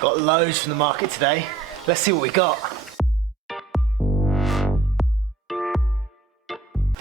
Got loads from the market today. Let's see what we got.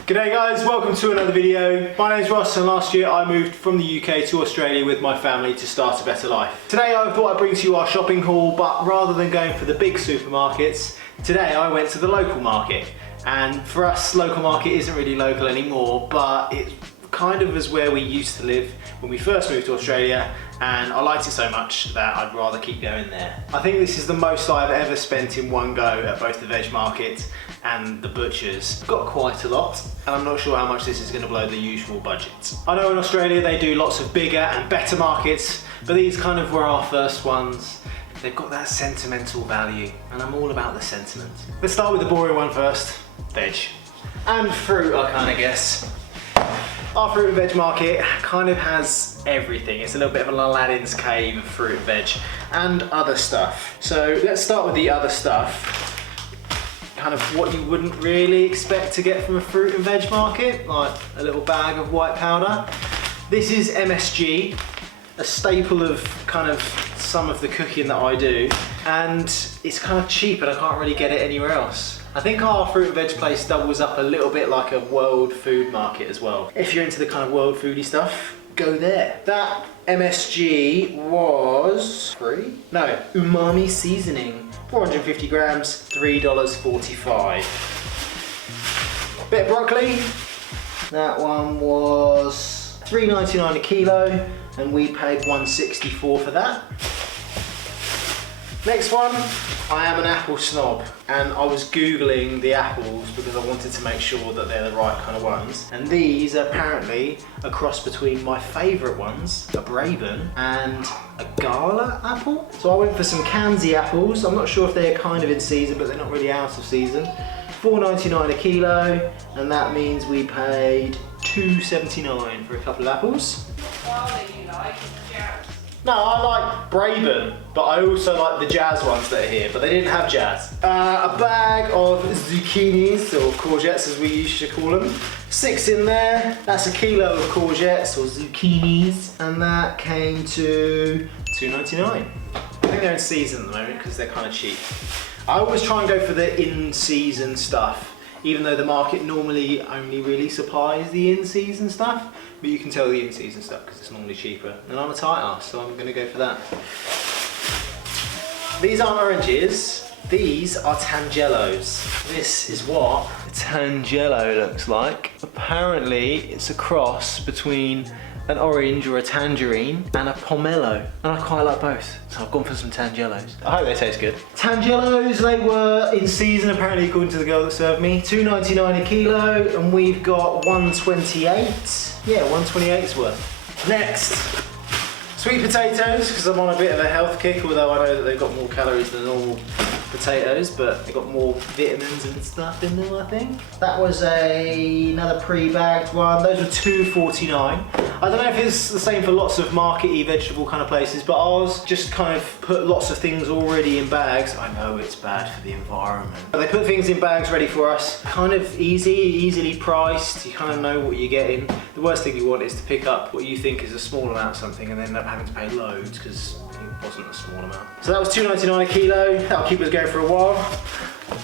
G'day guys, welcome to another video. My name's Ross and last year I moved from the UK to Australia with my family to start a better life. Today I thought I'd bring to you our shopping haul, but rather than going for the big supermarkets, today I went to the local market. And for us, local market isn't really local anymore, but it kind of is where we used to live when we first moved to Australia, and I liked it so much that I'd rather keep going there. I think this is the most I've ever spent in one go at both the veg market and the butchers. Got quite a lot, and I'm not sure how much this is going to blow the usual budget. I know in Australia they do lots of bigger and better markets, but these kind of were our first ones. They've got that sentimental value, and I'm all about the sentiment. Let's start with the boring one first, veg. And fruit, I kind of guess. Our fruit and veg market kind of has everything. It's a little bit of an Aladdin's cave of fruit and veg and other stuff. So let's start with the other stuff. Kind of what you wouldn't really expect to get from a fruit and veg market, like a little bag of white powder. This is MSG, a staple of kind of some of the cooking that I do, and it's kind of cheap and I can't really get it anywhere else. I think our fruit and veg place doubles up a little bit like a world food market as well. If you're into the kind of world foodie stuff, go there. That MSG was free? No, umami seasoning. 450 grams, $3.45. Bit of broccoli. That one was $3.99 a kilo, and we paid $1.64 for that. Next one, I am an apple snob, and I was Googling the apples because I wanted to make sure that they're the right kind of ones. And these are apparently a cross between my favourite ones, a Braven, and a Gala apple. So I went for some Kanzi apples. I'm not sure if they're kind of in season, but they're not really out of season. $4.99 a kilo, and that means we paid $2.79 for a couple of apples. No, I like Braven, but I also like the Jazz ones that are here, but they didn't have Jazz. A bag of zucchinis, or courgettes as we used to call them. 6 in there. That's a kilo of courgettes, or zucchinis, and that came to $2.99. I think they're in season at the moment because they're kind of cheap. I always try and go for the in-season stuff, even though the market normally only really supplies the in-season stuff. But you can tell the in-season stuff because it's normally cheaper. And I'm a tight ass, so I'm going to go for that. These aren't oranges, these are tangelos. This is what a tangelo looks like. Apparently it's a cross between an orange or a tangerine and a pomelo, and I quite like both, so I've gone for some tangelos. I hope they taste good. Tangelos, they were in season apparently according to the girl that served me. $2.99 a kilo, and we've got 128. Yeah, 128's worth. Next, sweet potatoes, because I'm on a bit of a health kick, although I know that they've got more calories than normal potatoes, but they've got more vitamins and stuff in them, I think. That was another pre-bagged one. Those were $2.49. I don't know if it's the same for lots of market-y vegetable kind of places, but ours just kind of put lots of things already in bags. I know it's bad for the environment, but they put things in bags ready for us. Kind of easily priced. You kind of know what you're getting. The worst thing you want is to pick up what you think is a small amount of something and then end up having to pay loads because it wasn't a small amount. So that was $2.99 a kilo. That'll keep us going for a while.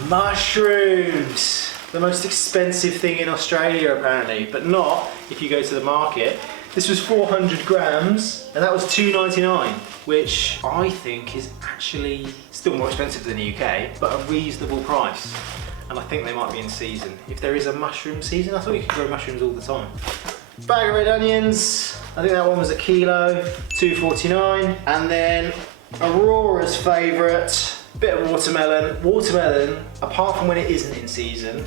Mushrooms. The most expensive thing in Australia apparently, but not if you go to the market. This was 400 grams and that was $2.99, which I think is actually still more expensive than the UK, but a reasonable price. And I think they might be in season. If there is a mushroom season, I thought you could grow mushrooms all the time. Bag of red onions, I think that one was a kilo, $2.49. And then Aurora's favourite, bit of watermelon. Watermelon, apart from when it isn't in season,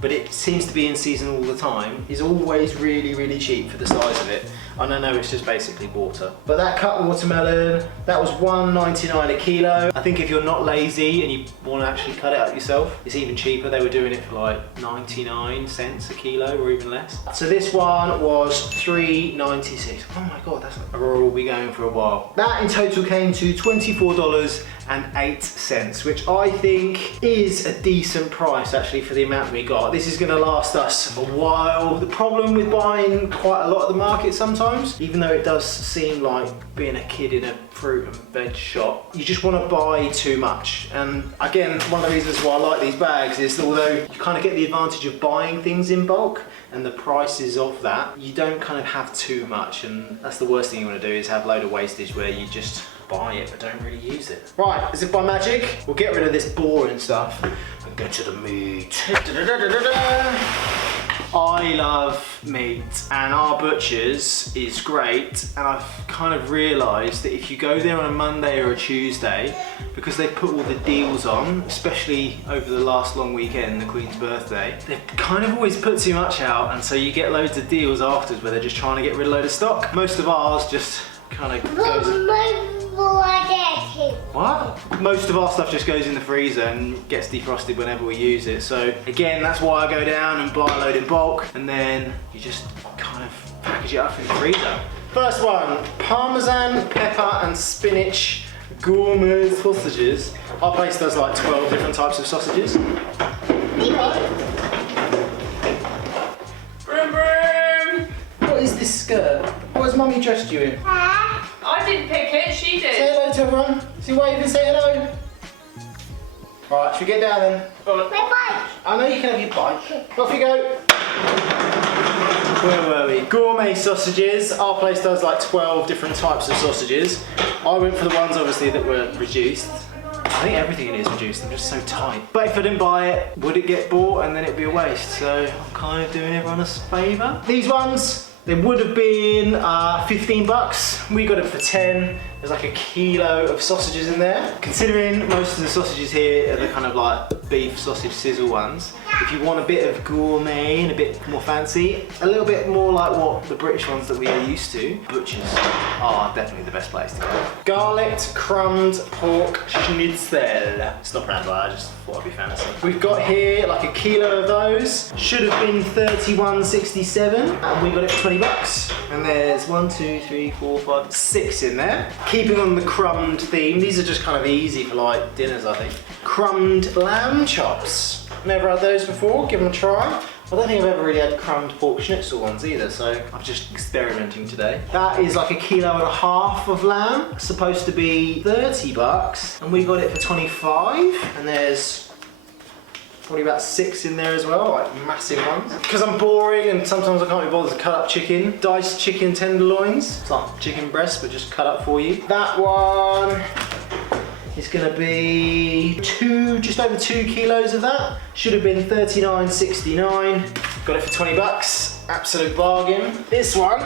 but it seems to be in season all the time, is always really cheap for the size of it. And I know it's just basically water. But that cut watermelon, that was $1.99 a kilo. I think if you're not lazy and you want to actually cut it up yourself, it's even cheaper. They were doing it for like 99 cents a kilo or even less. So this one was $3.96. Oh my God, that's like Aurora will be going for a while. That in total came to $24.08, which I think is a decent price actually for the amount we got. This is gonna last us a while. The problem with buying quite a lot at the market sometimes, even though it does seem like being a kid in a fruit and veg shop, you just want to buy too much. And again, one of the reasons why I like these bags is that although you kind of get the advantage of buying things in bulk and the prices of that, you don't kind of have too much, and that's the worst thing you want to do, is have a load of wastage where you just buy it but don't really use it. Right, as if by magic, we'll get rid of this boring stuff and go to the meat. I love meat, and our butcher's is great, and I've kind of realised that if you go there on a Monday or a Tuesday, because they've put all the deals on, especially over the last long weekend, the Queen's birthday, they've kind of always put too much out, and so you get loads of deals afterwards where they're just trying to get rid of a load of stock. Most of ours just kind of goes... What? Most of our stuff just goes in the freezer and gets defrosted whenever we use it. So again, that's why I go down and buy a load in bulk, and then you just kind of package it up in the freezer. First one, Parmesan, pepper and spinach gourmet sausages. Our place does like 12 different types of sausages. Brim brim! What is this skirt? What has Mummy dressed you in? I didn't pick it, she did. Say hello to everyone. See, wave and say hello. Right, should we get down then? My bike. I know you can have your bike. Off you go. Where were we? Gourmet sausages. Our place does like 12 different types of sausages. I went for the ones obviously that were reduced. I think everything in it is reduced, they're just so tight. But if I didn't buy it, would it get bought and then it'd be a waste? So I'm kind of doing everyone a favour. These ones, they would have been 15 bucks. We got it for 10. There's like a kilo of sausages in there. Considering most of the sausages here are the kind of like beef sausage sizzle ones, if you want a bit of gourmet and a bit more fancy, a little bit more like what the British ones that we are used to, butchers are definitely the best place to go. Garlicked crumbed pork schnitzel. It's not brand I just thought I'd be fancy. We've got here like a kilo of those. Should have been 31.67 and we got it for 20 bucks. And there's 1, 2, 3, 4, 5, 6 in there. Keeping on the crumbed theme, these are just kind of easy for like dinners, I think. Crumbed lamb chops. Never had those before, give them a try. I don't think I've ever really had crumbed pork schnitzel ones either, so I'm just experimenting today. That is like a kilo and a half of lamb. It's supposed to be 30 bucks, and we got it for 25, and there's probably about 6 in there as well, like massive ones. Because I'm boring and sometimes I can't be bothered to cut up chicken. Diced chicken tenderloins. It's like chicken breast, but just cut up for you. That one is gonna be just over 2 kilos of that. Should have been 39.69. Got it for 20 bucks. Absolute bargain. This one,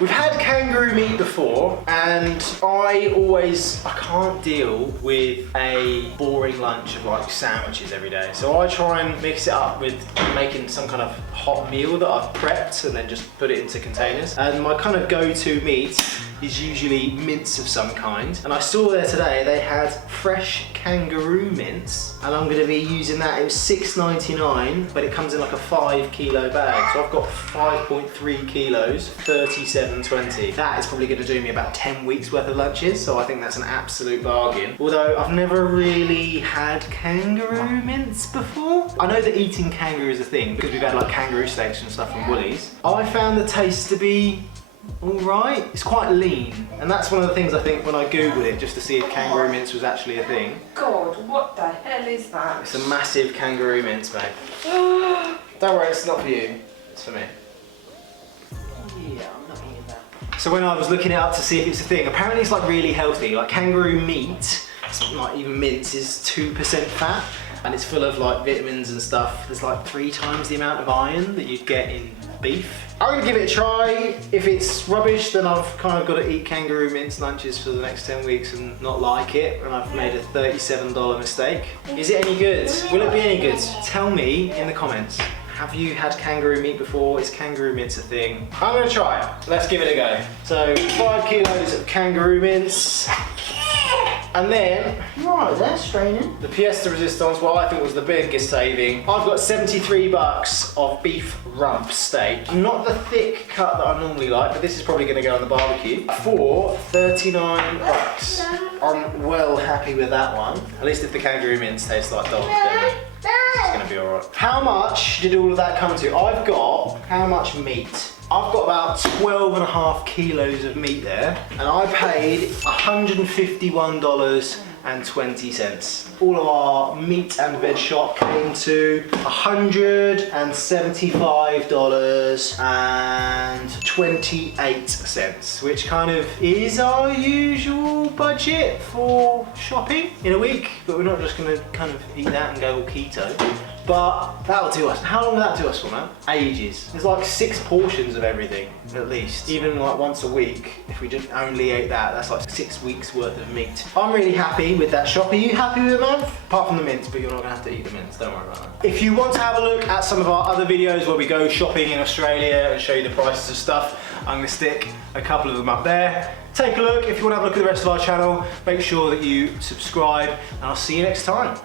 we've had kangaroo meat before, and I can't deal with a boring lunch of like sandwiches every day. So I try and mix it up with making some kind of hot meal that I've prepped and then just put it into containers. And my kind of go-to meat is usually mince of some kind. And I saw there today they had fresh kangaroo mince, and I'm gonna be using that. It was $6.99, but it comes in like a 5 kilo bag. So I've got 5.3 kilos, 37.20. That is probably gonna do me about 10 weeks worth of lunches, so I think that's an absolute bargain. Although I've never really had kangaroo mince before. I know that eating kangaroo is a thing because we've had like kangaroo steaks and stuff from Woolies. I found the taste to be alright. It's quite lean, and that's one of the things I think when I googled it just to see if kangaroo mince was actually a thing. God, what the hell is that? It's a massive kangaroo mince, babe. Don't worry, it's not for you, it's for me. Yeah, I'm not eating that. So when I was looking it up to see if it's a thing, apparently it's like really healthy. Like kangaroo meat, it's not even mince, is 2% fat, and it's full of like vitamins and stuff. There's like 3 times the amount of iron that you'd get in beef. I'm gonna give it a try. If it's rubbish, then I've kind of got to eat kangaroo mince lunches for the next 10 weeks and not like it, and I've made a $37 mistake. Is it any good? Will it be any good? Tell me in the comments. Have you had kangaroo meat before? Is kangaroo mince a thing? I'm gonna try it. Let's give it a go. So 5 kilos of kangaroo mince. And then, right, they're straining. The pièce de résistance, what I think was the biggest saving. I've got 73 bucks of beef rump steak. Not the thick cut that I normally like, but this is probably gonna go on the barbecue. For 39 bucks. I'm well happy with that one. At least if the kangaroo mince tastes like dog, then it's gonna be alright. How much did all of that come to? I've got, how much meat? I've got about 12.5 kilos of meat there, and I paid $151.20. All of our meat and veg shop came to $175.28, which kind of is our usual budget for shopping in a week, but we're not just gonna kind of eat that and go all keto. But that'll do us. How long will that do us for, man? Ages. There's like 6 portions of everything, at least. Even like once a week, if we just only ate that, that's like 6 weeks worth of meat. I'm really happy with that shop. Are you happy with it, man? Apart from the mince, but you're not gonna have to eat the mince, don't worry about that. If you want to have a look at some of our other videos where we go shopping in Australia and show you the prices of stuff, I'm gonna stick a couple of them up there. Take a look. If you wanna have a look at the rest of our channel, make sure that you subscribe, and I'll see you next time.